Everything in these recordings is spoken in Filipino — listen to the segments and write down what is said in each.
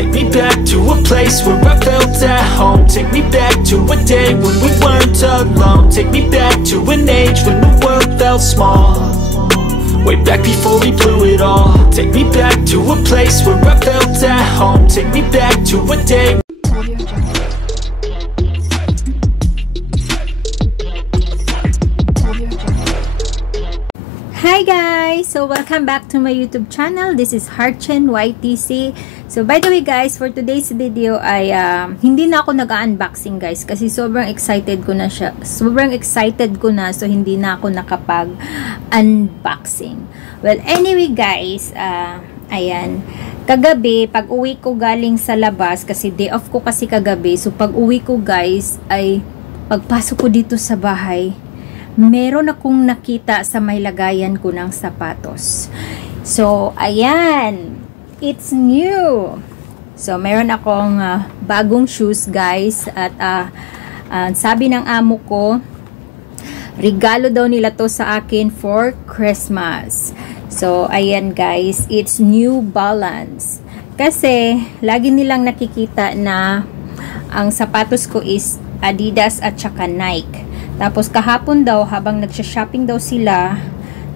Take me back to a place where I felt at home. Take me back to a day when we weren't alone. Take me back to an age when the world felt small, way back before we blew it all. Take me back to a place where I felt at home. Take me back to a day. Hi guys! So welcome back to my YouTube channel. This is Harchen YTC. So by the way guys, for today's video ay hindi na ako nag-unboxing guys kasi sobrang excited ko na siya. Sobrang excited ko na, so hindi na ako nakapag-unboxing. Well, anyway guys, ayan. Kagabi, pag uwi ko galing sa labas, kasi day off ko kasi kagabi, so pag uwi ko guys, ay pagpasok ko dito sa bahay, meron akong nakita sa may lagayan ko ng sapatos. So, ayan. It's new. So, meron akong bagong shoes, guys. At sabi ng amo ko, regalo daw nila to sa akin for Christmas. So, ayan guys. It's New Balance. Kasi, lagi nilang nakikita na ang sapatos ko is Adidas at saka Nike. Tapos kahapon daw, habang nagsha-shopping daw sila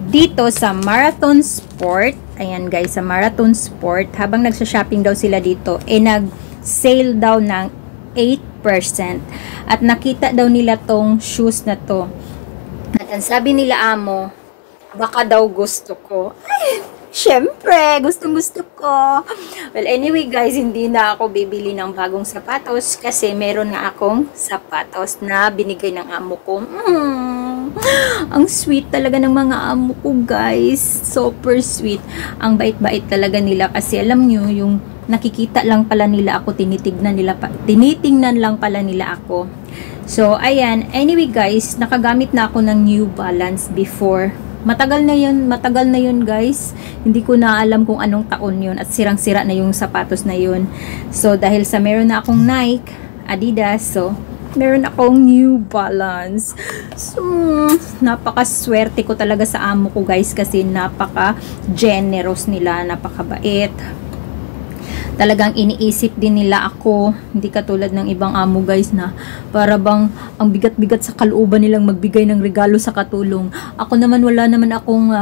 dito sa Marathon Sport, ayan guys, sa Marathon Sport, habang nagsha-shopping daw sila dito, nag-sale daw ng 8%. At nakita daw nila tong shoes na to. At ang sabi nila amo, baka daw gusto ko. Ay, syempre, gustong-gusto ko. Well, anyway guys, hindi na ako bibili ng bagong sapatos kasi meron nga akong sapatos na binigay ng amo ko. Ang sweet talaga ng mga amo ko guys. Super sweet. Ang bait-bait talaga nila kasi alam nyo, yung nakikita lang pala nila ako, tinitingnan lang pala nila ako. So, ayan. Anyway guys, nakagamit na ako ng New Balance before. Matagal na yun guys. Hindi ko na alam kung anong taon yun at sirang-sira na yung sapatos na yun. So dahil sa meron na akong Nike, Adidas, so meron akong New Balance. So napaka-swerte ko talaga sa amo ko guys kasi napaka-generous nila, napakabait. Talagang iniisip din nila ako, hindi katulad ng ibang amo guys na para bang ang bigat-bigat sa kalooban nilang magbigay ng regalo sa katulong. Ako naman wala naman akong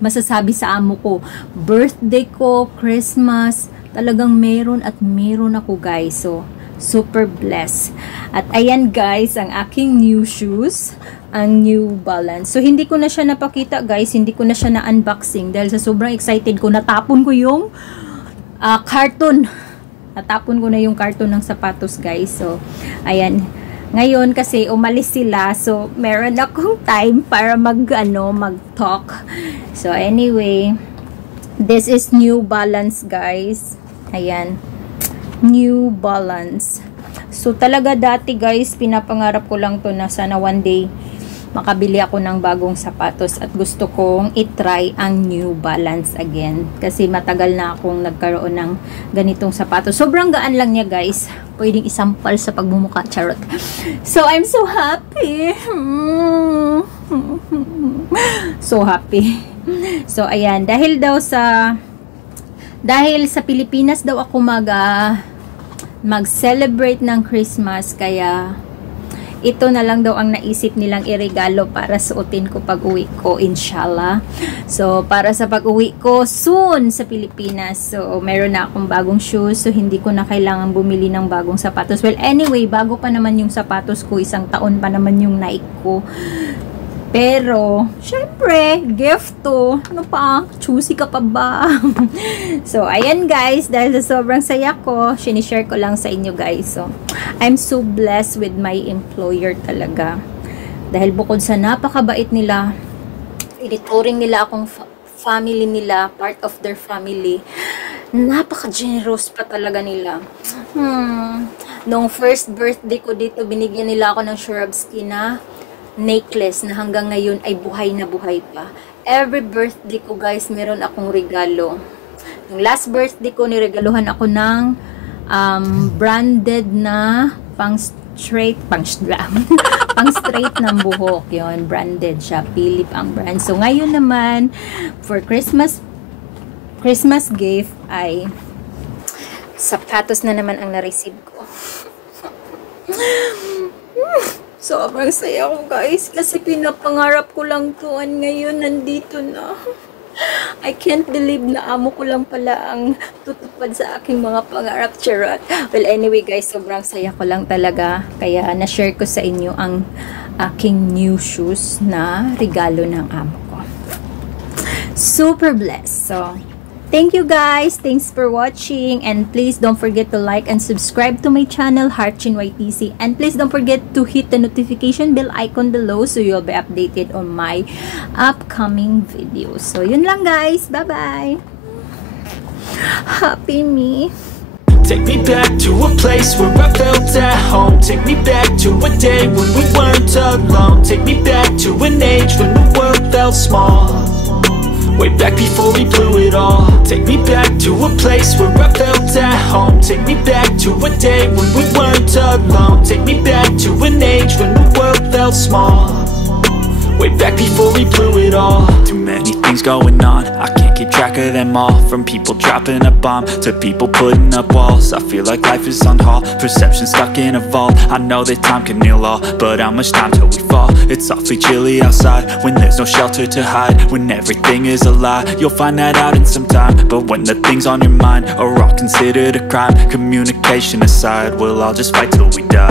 masasabi sa amo ko. Birthday ko, Christmas, talagang meron at meron ako guys. So, super blessed. At ayan guys, ang aking new shoes, ang New Balance. So, hindi ko na siya napakita guys, hindi ko na siya na-unboxing dahil sa sobrang excited ko, natapon ko yung carton. Natapon ko na yung carton ng sapatos guys. So, ayan. Ngayon kasi umalis sila. So, meron akong time para mag-talk. So, anyway. This is New Balance guys. Ayan. New Balance. So, talaga dati guys, pinapangarap ko lang to na sana one day makabili ako ng bagong sapatos at gusto kong itry ang New Balance again kasi matagal na akong nagkaroon ng ganitong sapatos. Sobrang gaan lang niya guys, pwedeng isampal sa pagmumukha, charot. So I'm so happy. So happy. So ayan, dahil sa Pilipinas daw ako mag-celebrate ng Christmas, kaya ito na lang daw ang naisip nilang iregalo para suotin ko pag uwi ko, inshallah. So, para sa pag uwi ko soon sa Pilipinas. So, meron na akong bagong shoes. So, hindi ko na kailangan bumili ng bagong sapatos. Well, anyway, bago pa naman yung sapatos ko. Isang taon pa naman yung Nike ko. Pero, syempre, gift to. Ano pa? Choosy ka pa ba? So, ayan guys. Dahil sa sobrang saya ko, sinishare ko lang sa inyo guys. So, I'm so blessed with my employer talaga. Dahil bukod sa napakabait nila, inituring nila akong family nila, part of their family. Napaka-generous pa talaga nila. Nung first birthday ko dito, binigyan nila ako ng Swarovski na necklace na hanggang ngayon ay buhay na buhay pa. Every birthday ko guys, meron akong regalo. Yung last birthday ko, niregaluhan ako ng branded na pang straight ng buhok. Yun, branded siya. Philip ang brand. So ngayon naman, for Christmas gift ay Sapatos na naman ang na-receive ko. Sobrang saya ko guys kasi pinapangarap ko lang tuan ngayon nandito na. I can't believe na amo ko lang pala ang tutupad sa aking mga pangarap, charot. Well anyway guys, sobrang saya ko lang talaga kaya na-share ko sa inyo ang aking new shoes na regalo ng amo ko. Super blessed. So thank you guys. Thanks for watching. And please don't forget to like and subscribe to my channel, Heartchin YTC. And please don't forget to hit the notification bell icon below so you'll be updated on my upcoming videos. So, yun lang guys. Bye-bye. Happy me. Take me back to a place where I felt at home. Take me back to a day when we weren't alone. Take me back to an age when the world felt small. Way back before we blew it all. Take me back to a place where I felt at home. Take me back to a day when we weren't alone. Take me back to an age when the world felt small. Way back before we blew it all. Too many things going on, I can't keep track of them all. From people dropping a bomb to people putting up walls. I feel like life is on hold, perception stuck in a vault. I know that time can heal all, but how much time till we fall? It's awfully chilly outside when there's no shelter to hide. When everything is a lie, you'll find that out in some time. But when the things on your mind are all considered a crime, communication aside, we'll all just fight till we die.